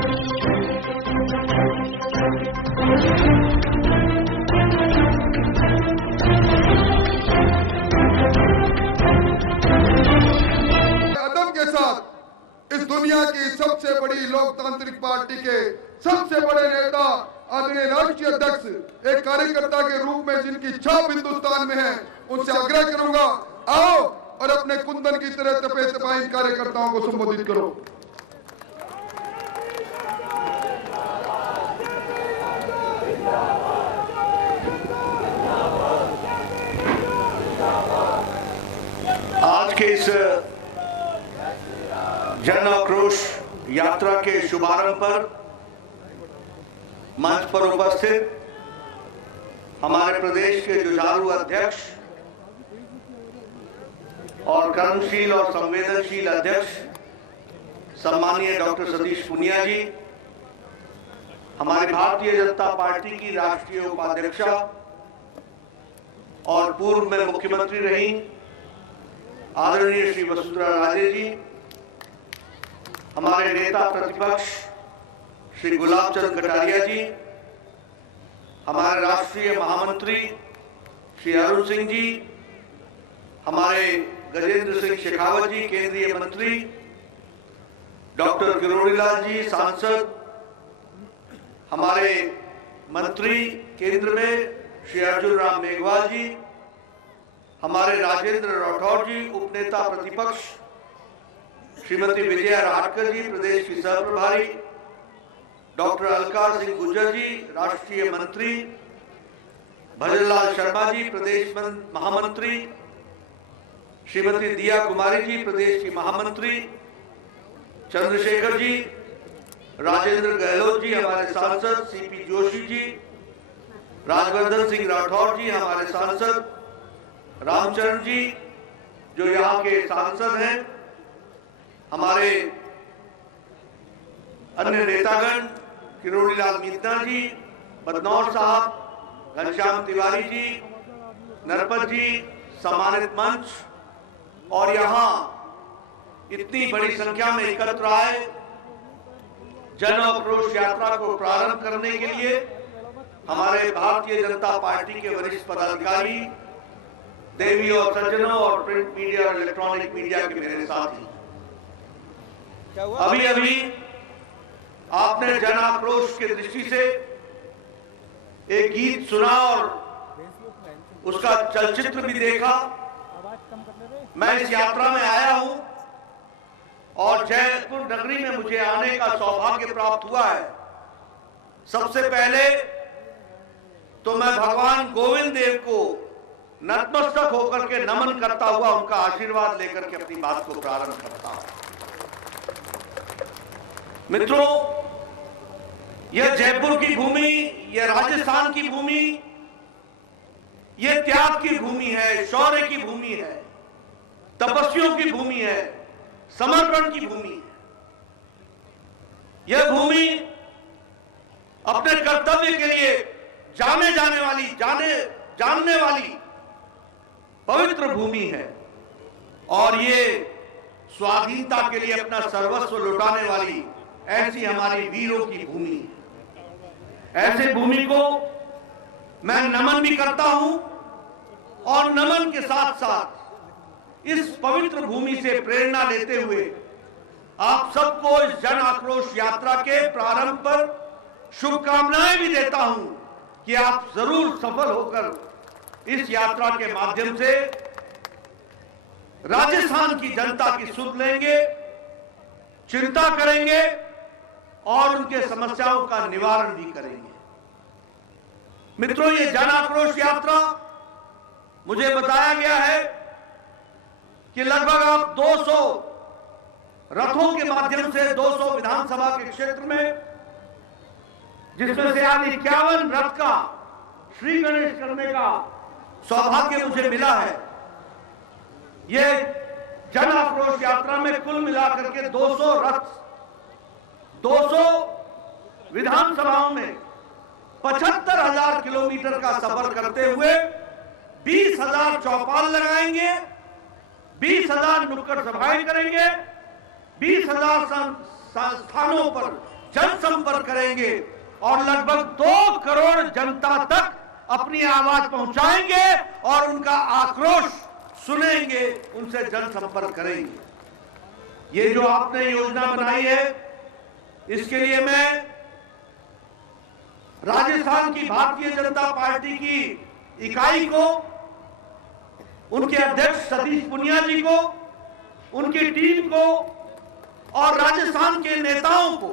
अदब के साथ इस दुनिया की सबसे बड़ी लोकतांत्रिक पार्टी के सबसे बड़े नेता आदरणीय राष्ट्रीय अध्यक्ष एक कार्यकर्ता के रूप में जिनकी छाप हिंदुस्तान में है, उनसे आग्रह करूंगा, आओ और अपने कुंदन की तरह तपे तपाई कार्यकर्ताओं को संबोधित करो। आज के इस जन आक्रोश यात्रा के शुभारंभ पर मंच पर उपस्थित हमारे प्रदेश के जुझारू अध्यक्ष और कर्मशील और संवेदनशील अध्यक्ष सम्मानीय डॉक्टर सतीश पूनिया जी, हमारी भारतीय जनता पार्टी की राष्ट्रीय उपाध्यक्षा और पूर्व में मुख्यमंत्री रही आदरणीय श्री वसुंधरा राजे जी, हमारे नेता प्रतिपक्ष श्री गुलाब चंद कटारिया जी, हमारे राष्ट्रीय महामंत्री श्री अरुण सिंह जी, हमारे गजेंद्र सिंह शेखावत जी केंद्रीय मंत्री, डॉक्टर किरोड़ीलाल जी सांसद, हमारे मंत्री केंद्र में श्री अर्जुन राम मेघवाल जी, हमारे राजेंद्र राठौर जी उपनेता प्रतिपक्ष, श्रीमती विजया राहटकर जी प्रदेश की सह प्रभारी, डॉक्टर अलकार सिंह गुर्जर जी राष्ट्रीय मंत्री, भजनलाल शर्मा जी प्रदेश महामंत्री, श्रीमती दिया कुमारी जी प्रदेश की महामंत्री, चंद्रशेखर जी, राजेंद्र गहलोत जी हमारे सांसद, सीपी जोशी जी, राजवर्धन सिंह राठौर जी हमारे सांसद, रामचरण जी जो यहाँ के सांसद हैं, हमारे अन्य नेतागण किरोड़ीलाल मीतना जी, बदनौर साहब, घनश्याम तिवारी जी, नरपत जी, सम्मानित मंच और यहाँ इतनी बड़ी संख्या में एकत्र आए जन आक्रोश यात्रा को प्रारंभ करने के लिए हमारे भारतीय जनता पार्टी के वरिष्ठ पदाधिकारी, देवी और सज्जनों और प्रिंट मीडिया और इलेक्ट्रॉनिक मीडिया के मेरे साथी, अभी अभी आपने जन आक्रोश के दृष्टि से एक गीत सुना और उसका चलचित्र भी देखा। मैं इस यात्रा में आया हूं और जयपुर नगरी में मुझे आने का सौभाग्य प्राप्त हुआ है। सबसे पहले तो मैं भगवान गोविंद देव को नतमस्तक होकर के नमन करता हुआ उनका आशीर्वाद लेकर के अपनी बात को प्रारंभ करता हूं। मित्रों, यह जयपुर की भूमि, यह राजस्थान की भूमि, यह त्याग की भूमि है, शौर्य की भूमि है, तपस्वियों की भूमि है, समर्पण की भूमि है। यह भूमि अपने कर्तव्य के लिए जानने वाली पवित्र भूमि है और ये स्वाधीनता के लिए अपना सर्वस्व लुटाने वाली ऐसी हमारी वीरों की भूमि है। ऐसे भूमि को मैं नमन भी करता हूं और नमन के साथ साथ इस पवित्र भूमि से प्रेरणा लेते हुए आप सबको इस जन आक्रोश यात्रा के प्रारंभ पर शुभकामनाएं भी देता हूं कि आप जरूर सफल होकर इस यात्रा के माध्यम से राजस्थान की जनता की सुध लेंगे, चिंता करेंगे और उनके समस्याओं का निवारण भी करेंगे। मित्रों, ये जन आक्रोश यात्रा मुझे बताया गया है कि लगभग आप 200 रथों के माध्यम से 200 विधानसभा के क्षेत्र में, जिसमें से आज 51 रथ का श्री गणेश करने का सौभाग्य मुझे मिला है। ये जन आक्रोश यात्रा में कुल मिलाकर के 200 रथ 200 विधानसभाओं में 75,000 किलोमीटर का सफर करते हुए 20,000 चौपाल लगाएंगे, 20,000 नुक्कड़ सभाएं करेंगे, 20,000 स्थानों पर जनसंपर्क करेंगे और लगभग 2 करोड़ जनता तक अपनी आवाज पहुंचाएंगे और उनका आक्रोश सुनेंगे, उनसे जनसंपर्क करेंगे। ये जो आपने योजना बनाई है, इसके लिए मैं राजस्थान की भारतीय जनता पार्टी की इकाई को, उनके अध्यक्ष सतीश पुनिया जी को, उनकी टीम को और राजस्थान के नेताओं को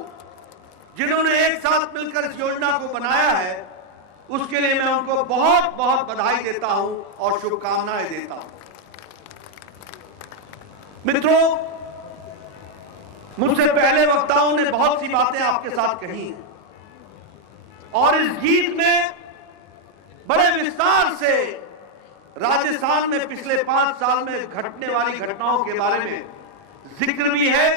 जिन्होंने एक साथ मिलकर इस योजना को बनाया है, उसके लिए मैं उनको बहुत बहुत बधाई देता हूं और शुभकामनाएं देता हूं। मित्रों, मुझसे पहले वक्ताओं ने बहुत सी बातें आपके साथ कही हैं और इस गीत में बड़े विस्तार से राजस्थान में पिछले 5 साल में घटने वाली घटनाओं के बारे में जिक्र भी है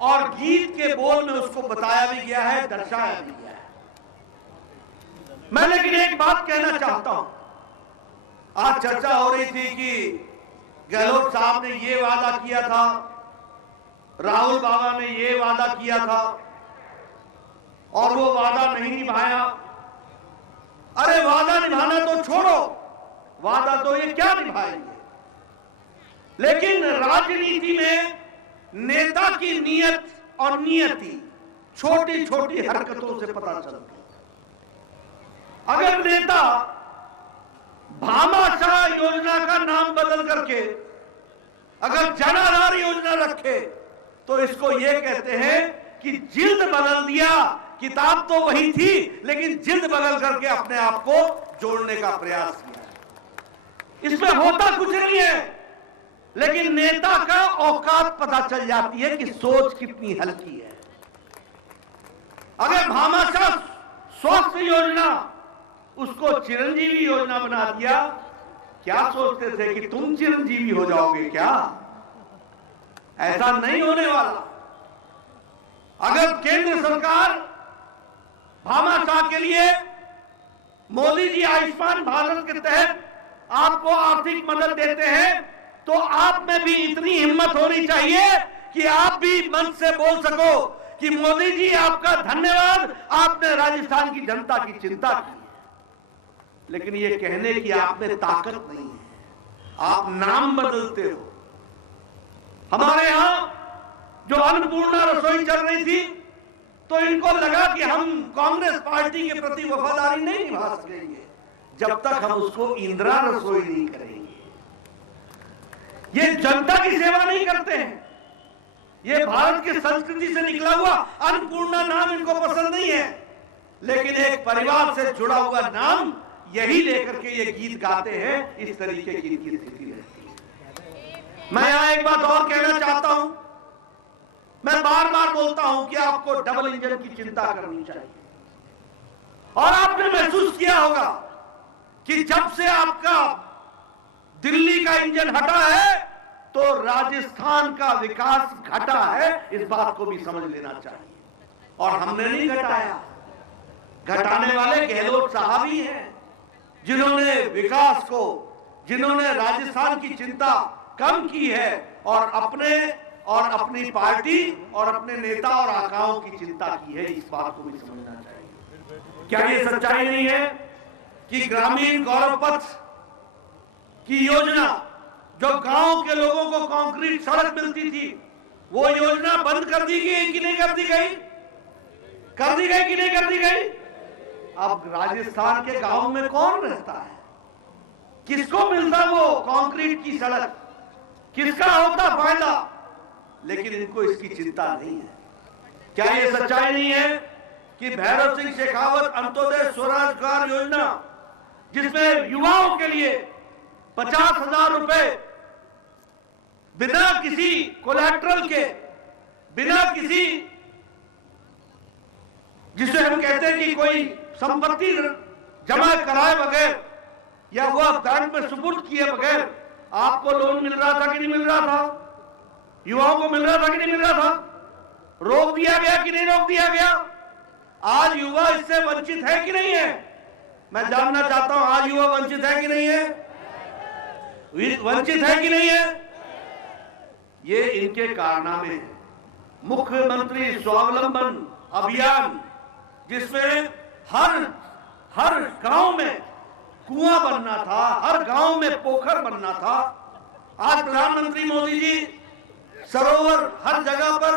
और गीत के बोल में उसको बताया भी गया है, दर्शाया भी गया है। मैं लेकिन एक बात कहना चाहता हूं। आज चर्चा हो रही थी कि गहलोत साहब ने ये वादा किया था, राहुल बाबा ने ये वादा किया था और वो वादा नहीं निभाया। अरे वादा निभाना तो छोड़ो, वादा तो ये क्या निभाएंगे। लेकिन राजनीति में नेता की नीयत और नियति छोटी छोटी हरकतों से पता चलती है। अगर नेता भामाशाह योजना का नाम बदल करके अगर जन आधार योजना रखे तो इसको ये कहते हैं कि जिल्द बदल दिया, किताब तो वही थी लेकिन जिल्द बदल करके अपने आप को जोड़ने का प्रयास किया। इसमें होता कुछ नहीं है, लेकिन नेता का औकात पता चल जाती है कि सोच कितनी हल्की है। अगर भामाशाह स्वास्थ्य योजना उसको चिरंजीवी योजना बना दिया, क्या सोचते थे कि तुम चिरंजीवी हो जाओगे क्या? ऐसा नहीं होने वाला। अगर केंद्र सरकार भामाशाह के लिए मोदी जी आयुष्मान भारत के तहत आपको आर्थिक मदद देते हैं तो आप में भी इतनी हिम्मत होनी चाहिए कि आप भी मन से बोल सको कि मोदी जी आपका धन्यवाद, आपने राजस्थान की जनता की चिंता की। लेकिन ये कहने की आप में ताकत नहीं है, आप नाम बदलते हो। हमारे यहां जो अन्नपूर्णा रसोई चल रही थी तो इनको लगा कि हम कांग्रेस पार्टी के प्रति वफादारी नहीं निभा सकेंगे जब तक हम उसको इंदिरा रसोई नहीं करेंगे। ये जनता की सेवा नहीं करते हैं, ये भारत की संस्कृति से निकला हुआ अन्नपूर्णा नाम इनको पसंद नहीं है। लेकिन एक परिवार से जुड़ा हुआ नाम यही लेकर के ये गीत गाते हैं, इस तरीके की इनकी स्थिति रहती है। मैं यहां एक बात और कहना चाहता हूं। मैं बार बार बोलता हूं कि आपको डबल इंजन की चिंता करनी चाहिए और आपने महसूस किया होगा कि जब से आपका दिल्ली का इंजन हटा है तो राजस्थान का विकास घटा है। इस बात को भी समझ लेना चाहिए और हमने नहीं घटाया, घटाने वाले गहलोत साहब ही हैं जिन्होंने विकास को, जिन्होंने राजस्थान की चिंता कम की है और अपनी पार्टी और अपने नेता और आकाओं की चिंता की है। इस बात को भी समझना चाहिए। क्या ये सच्चाई नहीं है कि ग्रामीण गौरव पथ की योजना, जो गांव के लोगों को कंक्रीट सड़क मिलती थी, वो योजना बंद कर दी गई कि नहीं कर दी गई? कर दी गई कि नहीं कर दी गई? अब राजस्थान के गांव में कौन रहता है? किसको मिलता वो कंक्रीट की सड़क? किसका होता फायदा? लेकिन इनको इसकी चिंता नहीं है। क्या ये सच्चाई नहीं है कि भैरव सिंह शेखावत अंत्योदय स्वरोजगार योजना, जिसमें युवाओं के लिए 50,000 रुपए बिना किसी कोलैटरल के, बिना किसी, जिसे हम कहते हैं कि कोई संपत्ति जमा कराए बगैर या वह बैंक में सुपुर्द किए बगैर आपको लोन मिल रहा था कि नहीं मिल रहा था? युवाओं को मिल रहा था कि नहीं मिल रहा था? रोक दिया गया कि नहीं रोक दिया गया? आज युवा इससे वंचित है कि नहीं है? मैं जानना चाहता हूं, आज युवा वंचित है कि नहीं है? वंचित है कि नहीं है? ये इनके कारनामे हैं। मुख्यमंत्री स्वावलंबन अभियान जिसमें हर गांव में कुआं बनना था, हर गांव में पोखर बनना था। आज प्रधानमंत्री मोदी जी सरोवर हर जगह पर,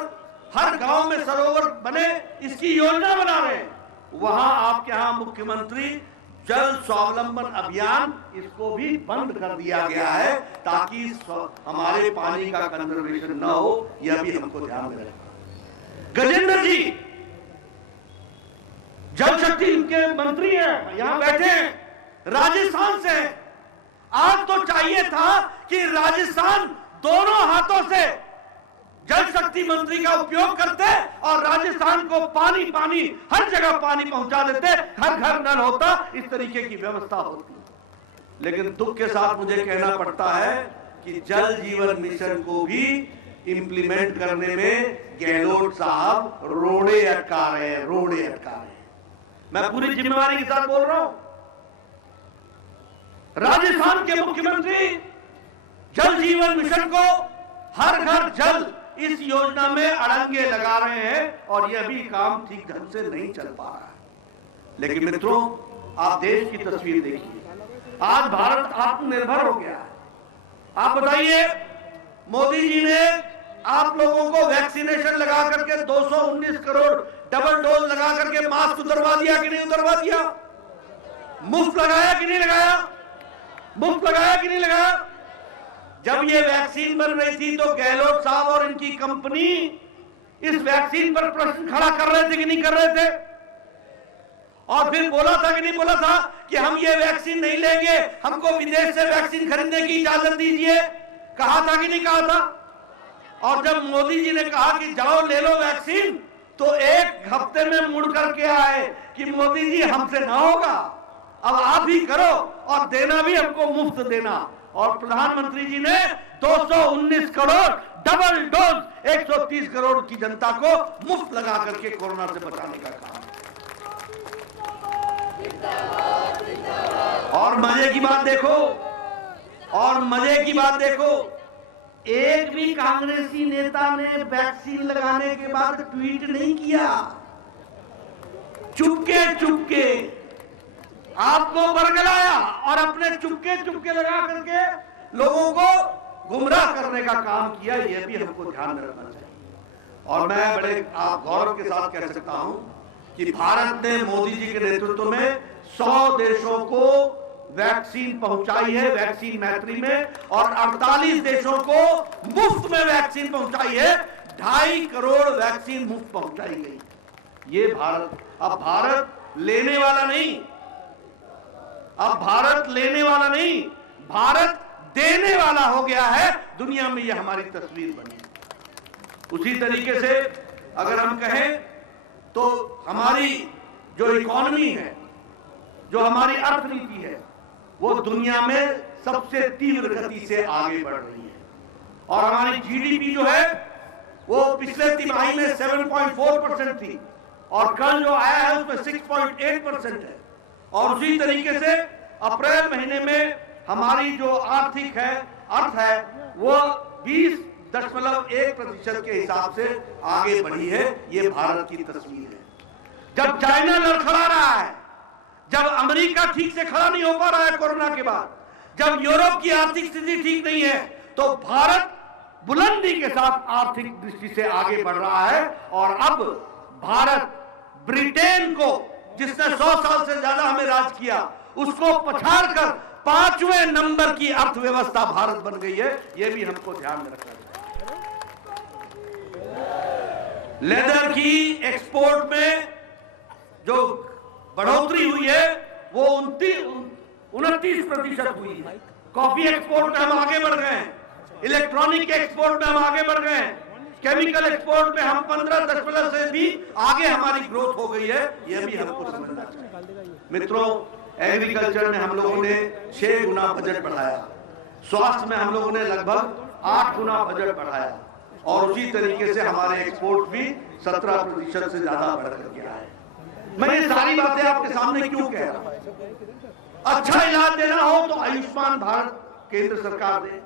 हर गांव में सरोवर बने, इसकी योजना बना रहे हैं। वहां आपके यहां मुख्यमंत्री जल स्वावलंबन अभियान, इसको भी बंद कर दिया गया है ताकि हमारे पानी का कंजर्वेशन न हो। यह भी हमको ध्यान में रखना। गजेंद्र जी जल शक्ति के मंत्री हैं, यहां बैठे हैं, राजस्थान से। आज तो चाहिए था कि राजस्थान दोनों हाथों से जल शक्ति मंत्री का उपयोग करते और राजस्थान को पानी हर जगह पानी पहुंचा देते, घर घर नल होता, इस तरीके की व्यवस्था होती। लेकिन दुख के साथ मुझे कहना पड़ता है कि जल जीवन मिशन को भी इंप्लीमेंट करने में गहलोत साहब रोड़े अटका रहे हैं। मैं पूरी जिम्मेवारी के साथ बोल रहा हूं। राजस्थान के मुख्यमंत्री जल जीवन मिशन को हर घर जल इस योजना में अड़ंगे लगा रहे हैं और यह भी काम ठीक ढंग से नहीं चल पा रहा है। लेकिन मित्रों, आप देश की तस्वीर देखिए। आज भारत आत्मनिर्भर हो गया है। आप बताइए, मोदी जी ने आप लोगों को वैक्सीनेशन लगा करके 219 करोड़ डबल डोज लगा करके मास्क उतरवा दिया कि नहीं उतरवा दिया? मुफ्त लगाया कि नहीं लगाया? मुफ्त लगाया कि नहीं लगाया? जब ये वैक्सीन बन रही थी तो गहलोत साहब और इनकी कंपनी इस वैक्सीन पर प्रश्न खड़ा कर रहे थे कि नहीं कर रहे थे? और फिर बोला था कि नहीं बोला था कि हम ये वैक्सीन नहीं लेंगे, हमको विदेश से वैक्सीन खरीदने की इजाजत दीजिए? कहा था कि नहीं कहा था? और जब मोदी जी ने कहा कि जाओ ले लो वैक्सीन, तो एक हफ्ते में मुड़ करके आए कि मोदी जी हमसे ना होगा, अब आप ही करो और देना भी हमको मुफ्त देना। और प्रधानमंत्री जी ने 219 करोड़ डबल डोज 130 करोड़ की जनता को मुफ्त लगा करके कोरोना से बचाने का काम। और मजे की बात देखो, एक भी कांग्रेसी नेता ने वैक्सीन लगाने के बाद ट्वीट नहीं किया। चुपके आपको बरगलाया और अपने चुपके लगा करके लोगों को गुमराह करने का काम किया। यह भी हमको ध्यान में रखना चाहिए। और मैं बड़े गौरव के साथ कह सकता हूं कि भारत ने मोदी जी के नेतृत्व में 100 देशों को वैक्सीन पहुंचाई है, वैक्सीन मैत्री में, और 48 देशों को मुफ्त में वैक्सीन पहुंचाई है। 2.5 करोड़ वैक्सीन मुफ्त पहुंचाई गई। ये भारत, अब भारत लेने वाला नहीं, भारत देने वाला हो गया है। दुनिया में यह हमारी तस्वीर बनी। उसी तरीके से अगर हम कहें तो हमारी जो इकोनॉमी है, जो हमारी अर्थनीति है, वो दुनिया में सबसे तीव्र गति से आगे बढ़ रही है। और हमारी जीडीपी जो है वो पिछले तिमाही में 7.4% थी और कल जो आया है उसमें 6.8% है। और उसी तरीके से अप्रैल महीने में हमारी जो अर्थ है वो 20.1% के हिसाब से आगे बढ़ी है। ये भारत की तस्वीर है। जब चाइना लड़खड़ा रहा है, जब अमेरिका ठीक से खड़ा नहीं हो पा रहा है कोरोना के बाद, जब यूरोप की आर्थिक स्थिति ठीक नहीं है, तो भारत बुलंदी के साथ आर्थिक दृष्टि से आगे बढ़ रहा है। और अब भारत ब्रिटेन को, जिसने 100 साल से ज्यादा हमें राज किया, उसको पछाड़कर 5वें नंबर की अर्थव्यवस्था भारत बन गई है। यह भी हमको ध्यान में रखना चाहिए। लेदर की एक्सपोर्ट में जो बढ़ोतरी हुई है वो 29% हुई है। कॉफी एक्सपोर्ट में हम आगे बढ़ गए हैं, इलेक्ट्रॉनिक एक्सपोर्ट में हम आगे बढ़ गए हैं, केमिकल एक्सपोर्ट में हम 15% से भी आगे हमारी ग्रोथ हो गई है। यह भी हमको समझना चाहिए। मित्रों, एग्रीकल्चर में हम लोगों ने 6 गुना बजट बढ़ाया, स्वास्थ्य में हम लोगों ने लगभग 8 गुना बजट बढ़ाया, और उसी तरीके से हमारे एक्सपोर्ट भी 17% से ज्यादा बढ़ कर गया है। मैं ये सारी बातें आपके सामने क्यों कह रहा हूं? अच्छा इलाज देना हो तो आयुष्मान भारत केंद्र सरकार दे,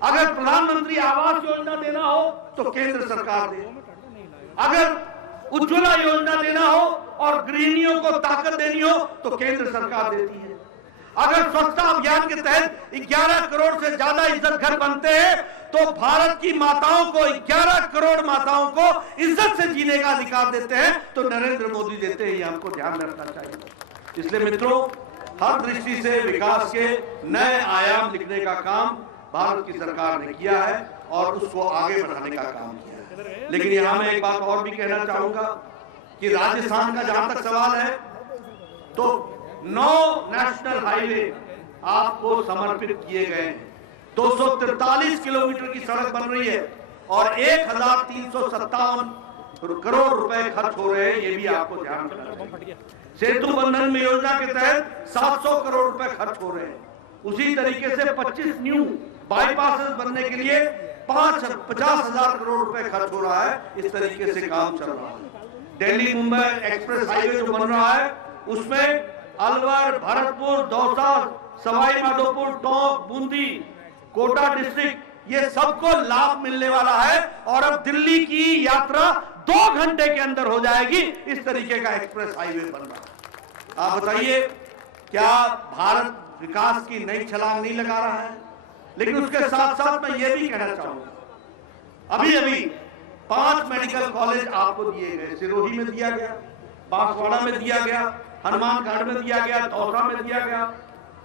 अगर प्रधानमंत्री आवास योजना देना हो तो केंद्र सरकार दे, अगर उज्ज्वला योजना देना हो और गृहिणियों को ताकत देनी हो तो केंद्र सरकार देती है। अगर स्वच्छता अभियान के तहत 11 करोड़ से ज्यादा इज्जत घर बनते हैं तो भारत की माताओं को 11 करोड़ माताओं को इज्जत से जीने का अधिकार देते हैं तो नरेंद्र मोदी देते हैं। ये हमको ध्यान रखना चाहिए। इसलिए मित्रों, हर दृष्टि से विकास के नए आयाम लिखने का काम भारत की सरकार ने किया है और उसको आगे बढ़ाने का काम किया है। लेकिन यहां मैं एक बात और भी कहना चाहूंगा कि राजस्थान का जहां तक सवाल है तो 9 नेशनल हाईवे आपको समर्पित किए गए हैं। 243 किलोमीटर की सड़क बन रही है और 1357 करोड़ रुपए खर्च हो रहे हैं। ये भी आपको ध्यान रखना चाहिए। सेतु बंधन योजना के तहत 700 करोड़ रुपए खर्च हो रहे हैं। उसी तरीके से 25 न्यू बाईपास बनने के लिए 50,000 करोड़ रुपए खर्च हो रहा है। इस तरीके से काम चल रहा है। दिल्ली मुंबई एक्सप्रेस हाईवे जो बन रहा है उसमें अलवर, भरतपुर, दौसा, सवाई माधोपुर, टोंक, बूंदी, कोटा डिस्ट्रिक्ट, ये सबको लाभ मिलने वाला है और अब दिल्ली की यात्रा 2 घंटे के अंदर हो जाएगी। इस तरीके का एक्सप्रेस हाईवे बन रहा है। आप बताइए, क्या भारत विकास की नई छलांग नहीं लगा रहा है? लेकिन उसके साथ साथ मैं ये भी कहना चाहूंगा, अभी अभी 5 मेडिकल कॉलेज आपको दिए गए। सिरोही में दिया गया, बांसवाड़ा में दिया गया, हनुमानगढ़ में दिया गया, दौसा में दिया गया।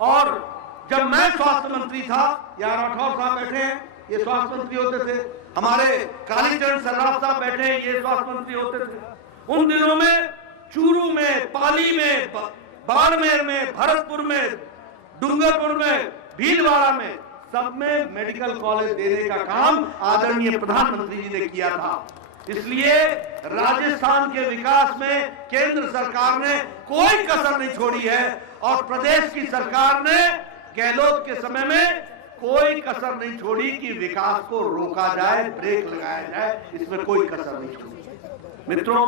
और जब मैं स्वास्थ्य मंत्री था, या राठौर साहब बैठे हैं, ये स्वास्थ्य मंत्री होते थे, हमारे कालीचरण सर्राफ साहब बैठे हैं, ये स्वास्थ्य मंत्री होते थे। उन दिनों में चूरू में, पाली में, बाड़मेर में, भरतपुर में, डूंगरपुर में, भीलवाड़ा में, सब में मेडिकल कॉलेज देने का काम आदरणीय प्रधानमंत्री जी ने किया था। इसलिए राजस्थान के विकास में केंद्र सरकार ने कोई कसर नहीं छोड़ी है और प्रदेश की सरकार ने गहलोत के समय में कोई कसर नहीं छोड़ी कि विकास को रोका जाए, ब्रेक लगाया जाए। इसमें कोई कसर नहीं छोड़ी। मित्रों,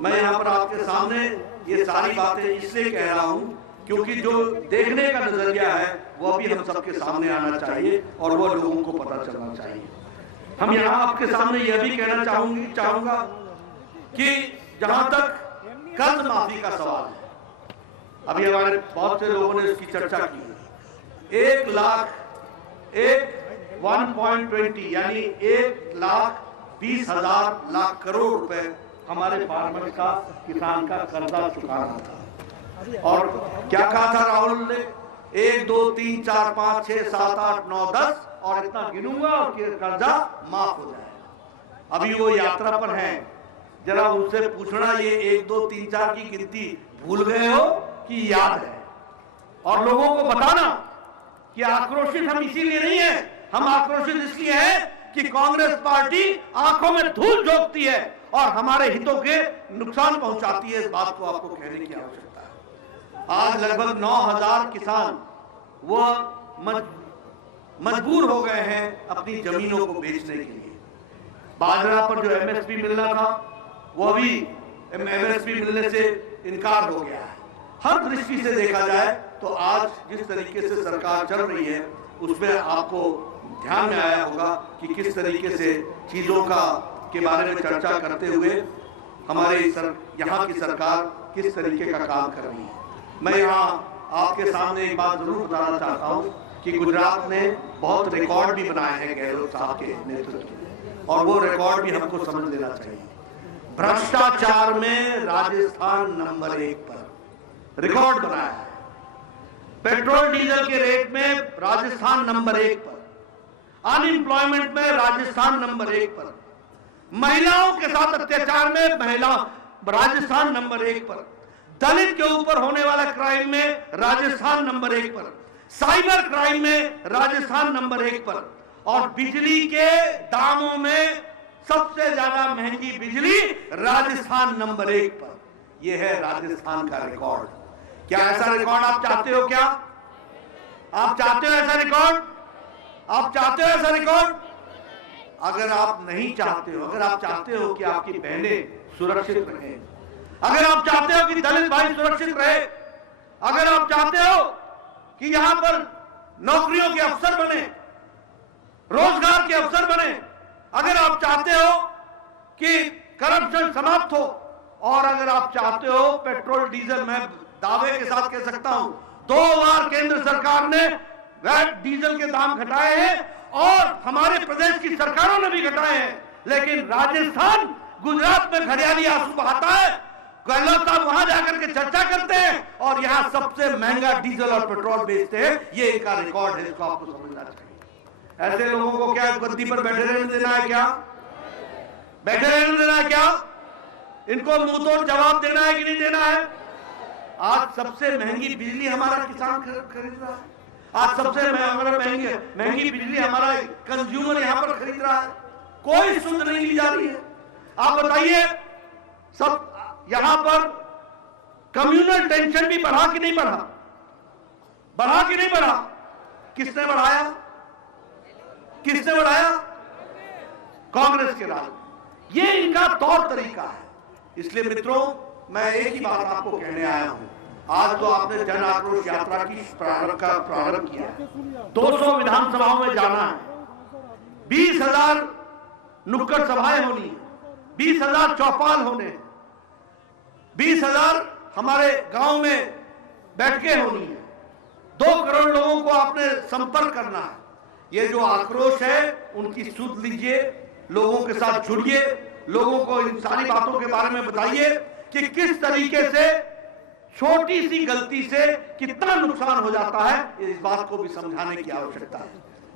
मैं यहाँ पर आपके सामने ये सारी बातें इसलिए कह रहा हूँ क्योंकि जो देखने का नजरिया है वो भी हम सबके सामने आना चाहिए और वो लोगों को पता चलना चाहिए। हम यहाँ आपके सामने यह भी कहना चाहूंगा कि जहां तक कर्ज माफी का सवाल है, अभी हमारे बहुत से लोगों ने इसकी चर्चा की है। 1.20 यानी 1,20,000 लाख करोड़ रुपए हमारे फार्मर का, किसान का कर्जा चुकाना था। और क्या कहा था राहुल ने? 1, 2, 3, 4, 5, 6, 7, 8, 9, 10 और इतना गिनूंगा और कर्जा माफ हो जाएगा। अभी वो यात्रा पर हैं, जरा उनसे पूछना ये 1, 2, 3, 4 की गिनती भूल गए हो कि याद है? और लोगों को बताना कि आक्रोशित हम इसीलिए नहीं है, हम आक्रोशित इसलिए हैं कि कांग्रेस पार्टी आंखों में धूल झोंकती है और हमारे हितों के नुकसान पहुंचाती है। इस बात को आपको कहने की आवश्यकता है। आज लगभग 9,000 किसान वो मजबूर हो गए हैं अपनी जमीनों को बेचने के लिए। बाजरा पर जो एमएसपी मिलना था वो भी एमएसपी मिलने से इनकार हो गया है। हर दृष्टि से देखा जाए तो आज जिस तरीके से सरकार चल रही है उसमें आपको ध्यान में आया होगा कि किस तरीके से चीजों के बारे में चर्चा करते हुए हमारे यहाँ की सरकार किस तरीके का काम कर रही है। मैं यहाँ आपके सामने एक बात जरूर बताना चाहता हूँ कि गुजरात ने बहुत रिकॉर्ड भी बनाए हैं गहलोत साहब के नेतृत्व में, और वो रिकॉर्ड भी हमको समझ लेना चाहिए। भ्रष्टाचार में राजस्थान नंबर 1 पर रिकॉर्ड बनाया है। पेट्रोल डीजल के रेट में राजस्थान नंबर 1 पर, अनएम्प्लॉयमेंट में राजस्थान नंबर 1 पर, महिलाओं के साथ अत्याचार में राजस्थान नंबर 1 पर, दलित के ऊपर होने वाला क्राइम में राजस्थान नंबर 1 पर, साइबर क्राइम में राजस्थान नंबर 1 पर, और बिजली के दामों में सबसे ज्यादा महंगी बिजली राजस्थान नंबर 1 पर। यह है राजस्थान का रिकॉर्ड। क्या ऐसा रिकॉर्ड आप चाहते हो? क्या आप चाहते हो ऐसा रिकॉर्ड? आप चाहते हो ऐसा रिकॉर्ड? अगर आप नहीं चाहते हो, अगर आप चाहते हो कि आपकी बहनें सुरक्षित रहें, अगर आप चाहते हो कि दलित भाई सुरक्षित रहे, अगर आप चाहते हो कि यहां पर नौकरियों के अवसर बने, रोजगार के अवसर बने, अगर आप चाहते हो कि करप्शन समाप्त हो, और अगर आप चाहते हो पेट्रोल डीजल, मैं दावे के साथ कह सकता हूं 2 बार केंद्र सरकार ने डीजल के दाम घटाए हैं और हमारे प्रदेश की सरकारों ने भी घटाए हैं, लेकिन राजस्थान गुजरात में घड़ियाली आंसू बहाता है। गहलोत साहब वहां जाकर के चर्चा करते हैं और यहां सबसे महंगा डीजल और पेट्रोल बेचते हैं। ये इनका रिकॉर्ड है, इसको आपको समझना चाहिए। ऐसे लोगों को क्या गद्दी पर बैठे रहने देना है? क्या बैठे रहने देना है? क्या इनको मुंह तोड़ जवाब देना है कि नहीं देना है? आज सबसे महंगी बिजली हमारा किसान खरीद रहा है। आज सबसे महंगी बिजली हमारा कंज्यूमर यहां पर खरीद रहा है। कोई सुध नहीं ली जा रही है। आप बताइए, सब यहां पर कम्युनल टेंशन भी बढ़ा कि नहीं बढ़ा? बढ़ा कि नहीं बढ़ा? किसने बढ़ाया? किसने बढ़ाया? कांग्रेस के राज। ये इनका तौर तरीका है। इसलिए मित्रों, मैं एक ही बात आपको कहने आया हूं। आज तो आपने जन आक्रोश यात्रा की प्रारंभ किया है। 200 विधानसभाओं में जाना है, 20,000 नुक्कड़ सभाएं होनी है, 20,000 चौपाल होने हैं, 20,000 हमारे गांव में बैठकें होनी है, 2 करोड़ लोगों को आपने संपर्क करना है। ये जो आक्रोश है उनकी सुध लीजिए, लोगों के साथ जुड़िए, लोगों को इन सारी बातों के बारे में बताइए कि किस तरीके से छोटी सी गलती से कितना नुकसान हो जाता है। इस बात को भी समझाने की आवश्यकता है।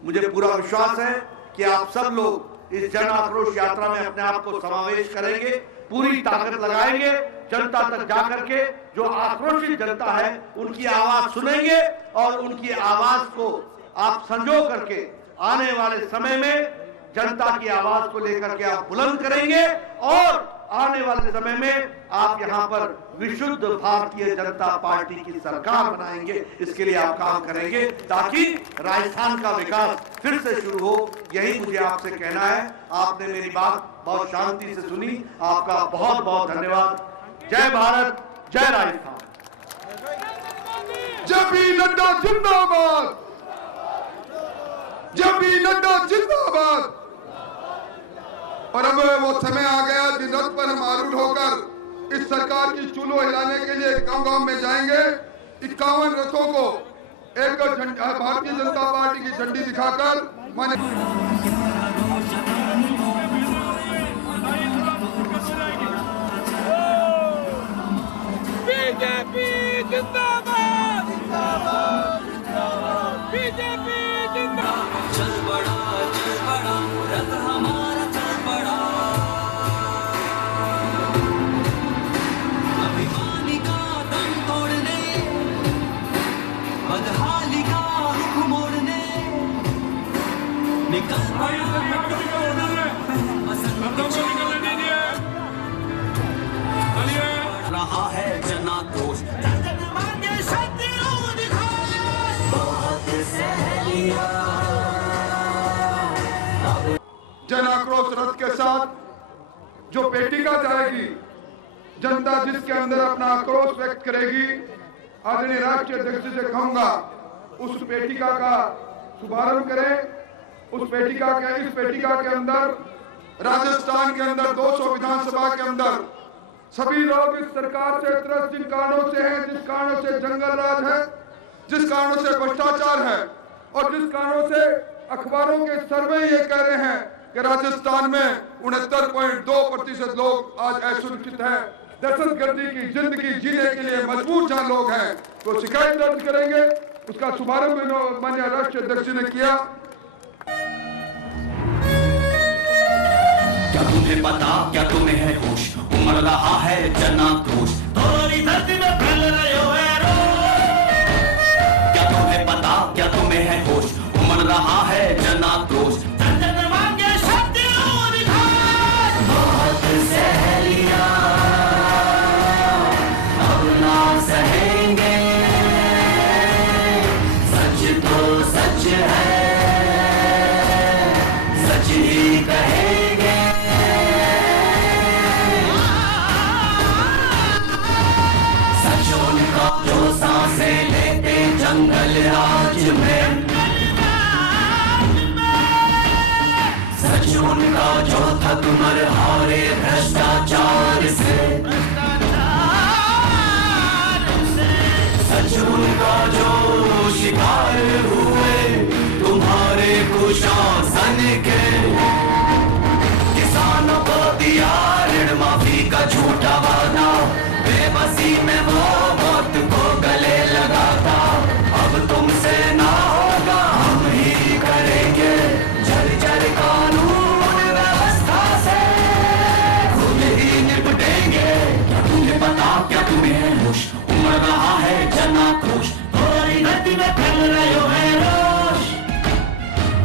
मुझे पूरा विश्वास है कि आप सब लोग इस जन आक्रोश यात्रा में अपने आप को समावेश करेंगे, पूरी ताकत लगाएंगे, जनता तक जाकर के जो आक्रोशित जनता है उनकी आवाज सुनेंगे और उनकी आवाज को आप संजो करके आने वाले समय में जनता की आवाज को लेकर के आप बुलंद करेंगे और आने वाले समय में आप यहां पर विशुद्ध भारतीय जनता पार्टी की सरकार बनाएंगे। इसके लिए आप काम करेंगे ताकि राजस्थान का विकास फिर से शुरू हो। यही मुझे आपसे कहना है। आपने मेरी बात बहुत शांति से सुनी। आपका बहुत बहुत धन्यवाद। जय भारत, जय राजस्थान। जब भी नड्डा जिंदाबाद, जब भी नड्डा जिंदाबाद। और अब वो समय आ गया जिस रथ पर हम आरूढ़ होकर इस सरकार की चूल्हो हिलाने के लिए गांव-गांव में जाएंगे। 51 रथों को एक भारतीय जनता पार्टी की झंडी दिखाकर माने बीजेपी जिंदाबाद, बीजेपी जिंदाबाद। चल बड़ा रथ हमारा चल बड़ा, अभिमानी का दम तोड़ने, बदहाली का रुख मोड़ने निकल पड़ा रहा है जनाक्रोश। जन आक्रोश रथ के साथ जो पेटिका जाएगी, जनता जिसके अंदर अपना आक्रोश व्यक्त करेगी, आदरणीय राष्ट्रीय अध्यक्ष से कहूंगा उस पेटिका का शुभारंभ करें। इस पेटिका के अंदर राजस्थान के अंदर 200 विधानसभा के अंदर सभी लोग इस सरकार से त्रस्त जिन कारणों से हैं, जिस कारणों से जंगल राज है, जिस कारणों से भ्रष्टाचार है और जिस कारणों से अखबारों के सर्वे ये कह रहे हैं कि राजस्थान में 69.2% लोग आज असुरक्षित हैं, दहशतगर्दी की जिंदगी जीने के लिए मजबूर जहां लोग हैं, तो शिकायत दर्ज करेंगे। उसका शुभारंभ माननीय राष्ट्रीय अध्यक्ष ने किया। क्या तुम्हें पता, क्या तुम्हें है होश, उमड़ रहा है जन आक्रोश, थोड़ी धरती में फैल रहे हो क्या तुम्हें पता, क्या तुम्हें है होश, उमड़ रहा है जन आक्रोश। जन मांगे शक्ति और घाट, बहुत सह लिया अब ना सहेंगे, सच तो सच है, सच ही कहेंगे। जो सांसें लेते जंगल राज में, सच उनका जो था तुमर हारे भ्रष्टाचार से। जो शिकार हुए तुम्हारे कुशासन के। किसानों को दिया ऋण माफी का झूठा वादा, बेबसी में वो मौत को गले लगाता। अब तुमसे ना होगा हम ही करेंगे, जर्जर कानून व्यवस्था से खुद ही निपटेंगे। क्या तुम्हें पता, क्या तुम्हें है होश, उमड़ रहा है जन आक्रोश, तुम्हारी धरती में फैल रहे है रोष।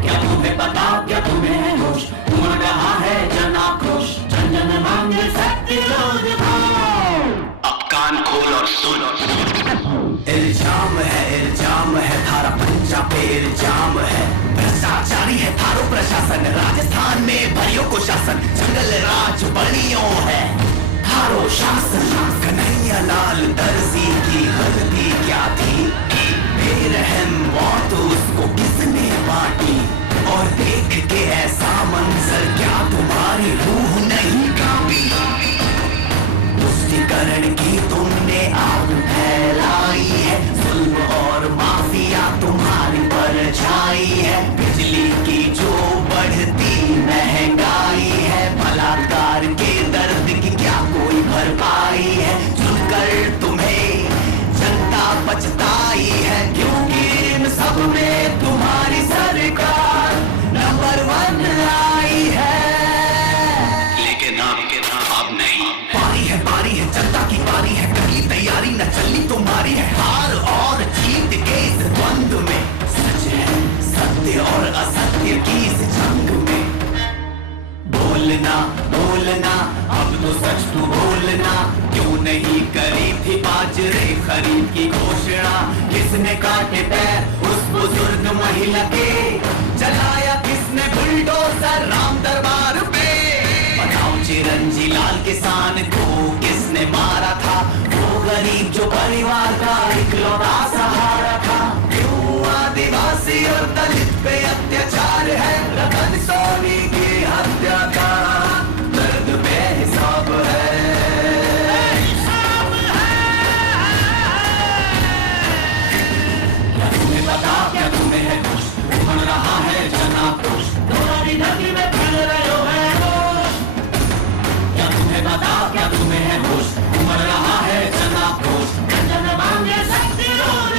क्या तुम्हें पता, क्या तुम्हें है होश, उमड़ रहा है जन आक्रोश, जन जन मांगे सत्य दिखाओ। अब कान खोल और सुन। इल्जाम है थारा पंजा पे इल्जाम है, भ्रष्टाचारी है थारो प्रशासन। राजस्थान में भरियों को शासन, जंगल राज बड़ियों है थारो शासन। कन्हैया लाल दर्जी की गलती क्या थी, बेरहम मौत उसको किसने बांटी। और देख के ऐसा मंजर क्या तुम्हारी रूह नहीं कांपी। तुष्टिकरण की तुमने आग फैलाई है, जुल्म और माफिया तुम्हारी परछाई है। बिजली की जो बढ़ती महंगाई है, बलात्कार के दर्द की क्या कोई भरपाई है। चुनकर तुम्हें जनता पछताई है, क्योंकि इन सब में तुम्हारी सरकार नंबर 1 आई है। लेकिन अब नहीं। पारी है जनता की पारी है, कर ली तैयारी न चली तुम्हारी है। हार और जीत के इस द्वंद्व में, सच है सत्य और असत्य की इस जंग में। बोलना अब तो सच तू बोलना, क्यों नहीं करी थी बाजरे खरीद की घोषणा। किसने काटे पैर उस बुजुर्ग महिला के, जलाया किसने बुलडोजर राम दरबार पे। बताओ चिरंजी लाल किसान को किसने मारा था, वो गरीब जो परिवार का इकलौता सहारा था। क्यों आदिवासी और दलित पे अत्याचार है, रतन सोनी की हत्या का दर्द बेहिसाब है। क्या तुम्हें पता, क्या तुम्हें है होश, उमड़ रहा है जन आक्रोश, तुम्हारी धरती में फैल रहे है रोष। क्या तुम्हें पता, क्या तुम्हें है होश, उमड़ रहा है जन आक्रोश, जन जन मांगे सत्य घोष।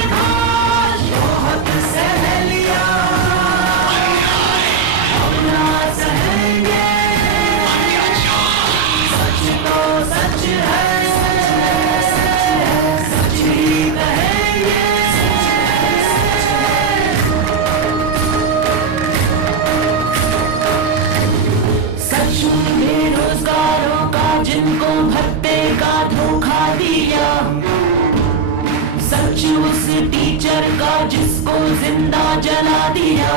बहुत सह लिया अब ना सहेंगे, सच तो सच है, सच ही कहेंगे। सच बेरोजगारों का जिनको भत्ते का धोखा दिया, सच उस टीचर का जिसको जिंदा जला दिया।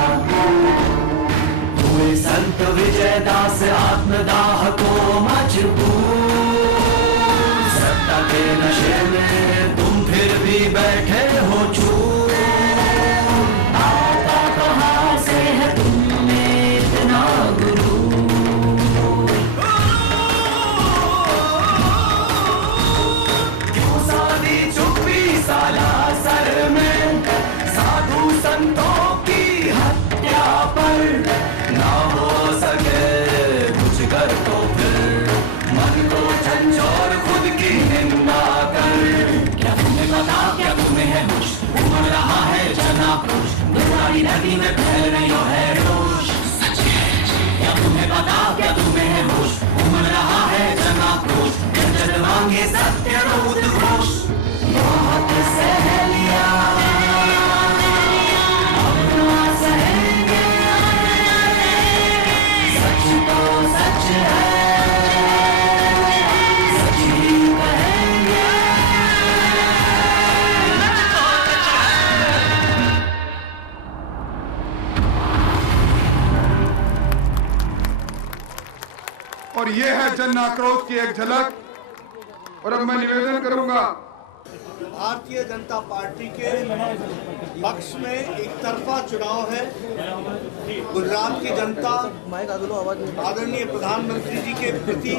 हुए संत विजयदास आत्मदाह को मजबूर, सत्ता के नशे में तुम फिर भी बैठे हो चूर। आता कहाँ से है तुम में इतना गुरूर। क्यों सादी चुप्पी साला सर में, साधु संतों की हत्या पर ना हो सके कुछ कर तो फिर मन को झंझोर खुद की निंदा कर। क्या तुम्हें पता, क्या तुम्हें है होश, उमड़ रहा है जन आक्रोश, तुम्हारी नदी में फैल रही है रोष। सच है। क्या तुम्हें पता, क्या तुम्हें है होश, उमड़ रहा है जन आक्रोश, जन जन मांगे सत्य उद्घोष। बहुत सह लिया अब ना सहेंगे, सच तो सच है, सच ही कहेंगे। और ये है जन आक्रोश की एक झलक। और अब मैं निवेदन करूंगा, भारतीय जनता पार्टी के पक्ष में एक तरफा चुनाव है। गुजरात की जनता आदरणीय प्रधानमंत्री जी के प्रति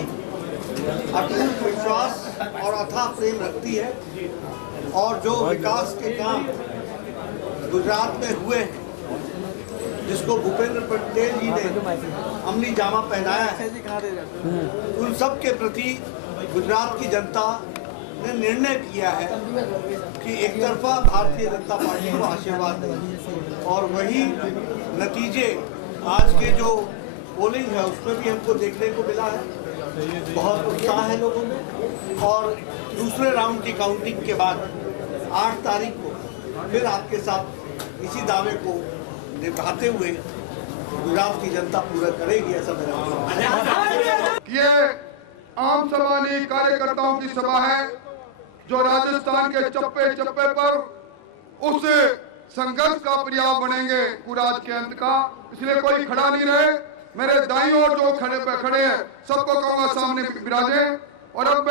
अटूट विश्वास और अथाह प्रेम रखती है और जो विकास के काम गुजरात में हुए हैं, जिसको भूपेंद्र पटेल जी ने अमली जामा पहनाया है, उन सब के प्रति गुजरात की जनता ने निर्णय किया है कि एक तरफा भारतीय जनता पार्टी को आशीर्वाद दें और वही नतीजे आज के जो पोलिंग है उसमें भी हमको देखने को मिला है। बहुत उत्साह है लोगों में और दूसरे राउंड की काउंटिंग के बाद 8 तारीख को फिर आपके साथ इसी दावे को निभाते हुए गुजरात की जनता पूरा करेगी, ऐसा मेरा विश्वास है। ये आम सभा नहीं, कार्यकर्ताओं की सभा है जो राजस्थान के चप्पे चप्पे पर उस संघर्ष का पर्याय बनेंगे कुराज के अंत का। इसलिए कोई खड़ा नहीं रहे, मेरे दाईं ओर जो खड़े हैं सबको कहूंगा सामने विराजे। और अब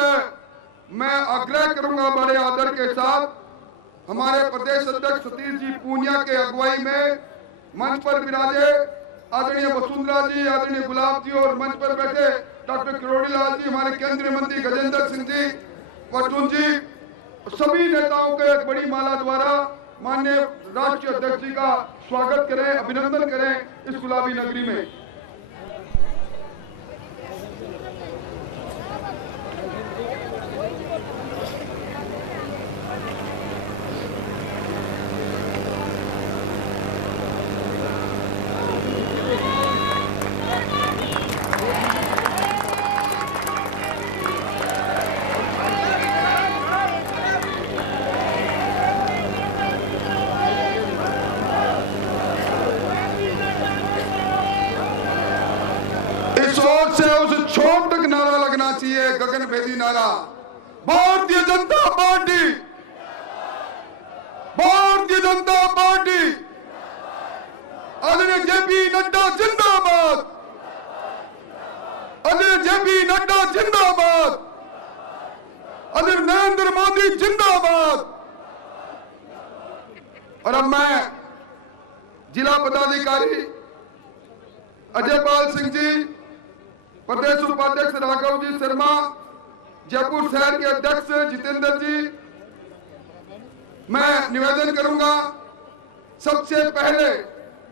मैं आग्रह करूंगा बड़े आदर के साथ हमारे प्रदेश अध्यक्ष सतीश जी पूनिया के अगुवाई में मंच पर विराजे आदरणीय वसुंधरा जी, आदरणीय गुलाब जी और मंच पर बैठे डॉक्टर किरोड़ी लाल जी, हमारे केंद्रीय मंत्री गजेंद्र सिंह जी, अर्जुन जी, सभी नेताओं को एक बड़ी माला द्वारा माननीय राष्ट्रीय अध्यक्ष जी का स्वागत करें, अभिनंदन करें इस गुलाबी नगरी में। से उस छोर तक नारा लगना चाहिए, गगन भेदी नारा, भारतीय जनता पार्टी, भारतीय जनता पार्टी, आदरणीय जेपी नड्डा जिंदाबाद, आदरणीय जेपी नड्डा जिंदाबाद, आदरणीय नरेंद्र मोदी जिंदाबाद। और अब मैं जिला पदाधिकारी अजयपाल सिंह जी, प्रदेश उपाध्यक्ष राघव जी शर्मा, जयपुर शहर के अध्यक्ष जितेंद्र जी, मैं निवेदन करूंगा सबसे पहले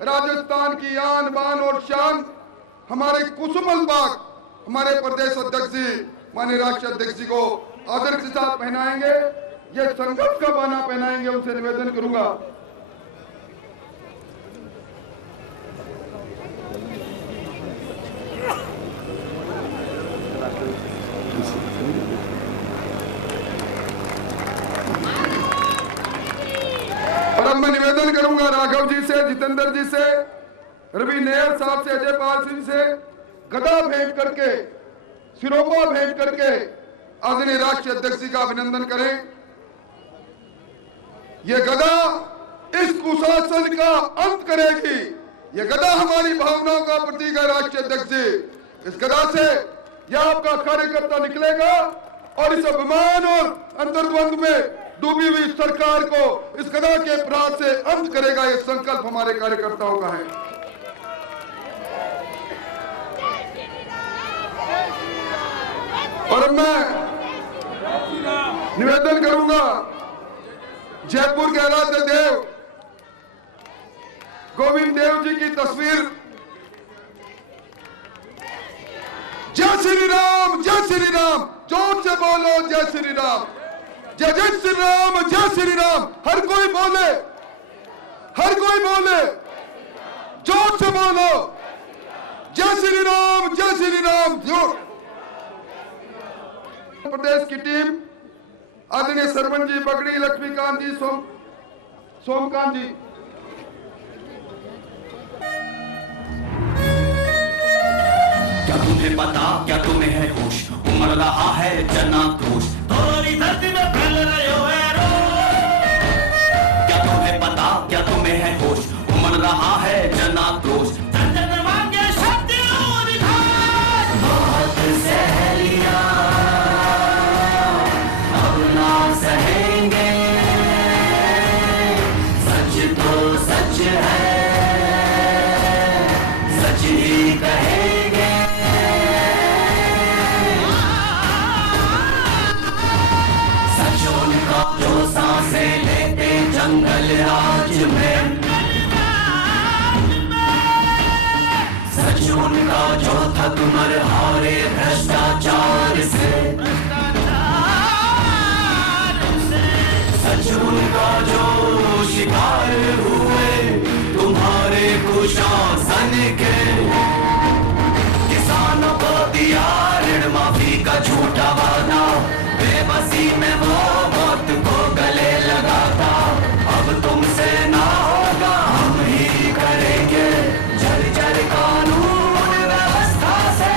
राजस्थान की आन बान और शान हमारे कुसुमल बाग हमारे प्रदेश अध्यक्ष जी माननीय राष्ट्रीय अध्यक्ष जी को आदर के साथ पहनाएंगे, ये संघर्ष का बाना पहनाएंगे, उनसे निवेदन करूंगा। और अब मैं निवेदन करूंगा राघव जी से, जितेंद्र जी से, रवि नेयर साहब से, अजयपाल सिंह से गदा भेंट करके, सिरोपा भेंट करके आदरणीय राष्ट्रीय अध्यक्ष जी का अभिनंदन करें। ये गदा इस कुशासन का अंत करेगी, ये गदा हमारी भावनाओं का प्रतीक है राष्ट्रीय अध्यक्ष जी। इस गदा से यह आपका कार्यकर्ता निकलेगा और इस अभिमान और अंतर्द्वंद में डूबी हुई सरकार को इस गदा के प्रहार से अंत करेगा। ये संकल्प हमारे कार्यकर्ताओं का है। और मैं निवेदन करूंगा जयपुर के आराध्य देव गोविंद देव जी की तस्वीर। जय श्री राम, जय श्री राम, जोर से बोलो जय श्री राम, जय जय श्री राम, जय श्री राम। हर कोई बोले, हर कोई बोले, जोर से बोलो जय श्री राम, जय श्री राम। जोर प्रदेश की टीम आदरणीय सरवण जी, बगड़ी, लक्ष्मीकांत जी, सोमकांत जी। क्या तुम्हें पता, क्या तुम्हें है होश, उमड़ रहा है जनाक्रोश, थोड़ी धरती में फैल रहे हो क्या तुम्हें पता, क्या तुम्हें है होश, उमड़ रहा है जनाक्रोश, जन जन मांगे शक्ति और विकास। बहुत सह लिया, अब ना सहेंगे, सच तो सच है, सच ही कहेंगे। जंगल राज में सच उनका जो था तुमर हारे भ्रष्टाचार से सच उनका जो शिकार हुए तुम्हारे कुशासन के किसानों को दिया ऋण माफी का झूठा वादा बेबसी में वो मौत को गले लगाता अब तुमसे ना होगा हम ही करेंगे जर्जर कानून व्यवस्था से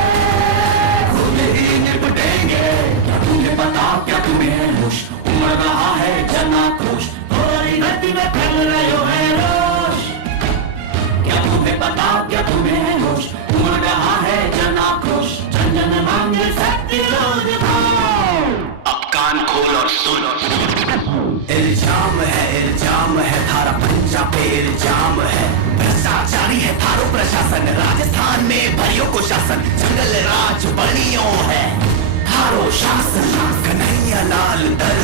खुद ही निपटेंगे क्या तुम्हें पता क्या तुम्हें होश उमड़ रहा है जन आक्रोश तुम्हारी धरती में फैल रहे है रोष क्या तुम्हें पता क्या तुम्हें होश उमड़ रहा है जन आक्रोश जन जन मांगे सत्य अब कान खोल और सुन इल्जाम है थारा पंजा पे इल्जाम है भ्रष्टाचारी है थारो प्रशासन राजस्थान में भरियों को शासन जंगल राज बड़ियों है थारो शासन कन्हैया लाल दर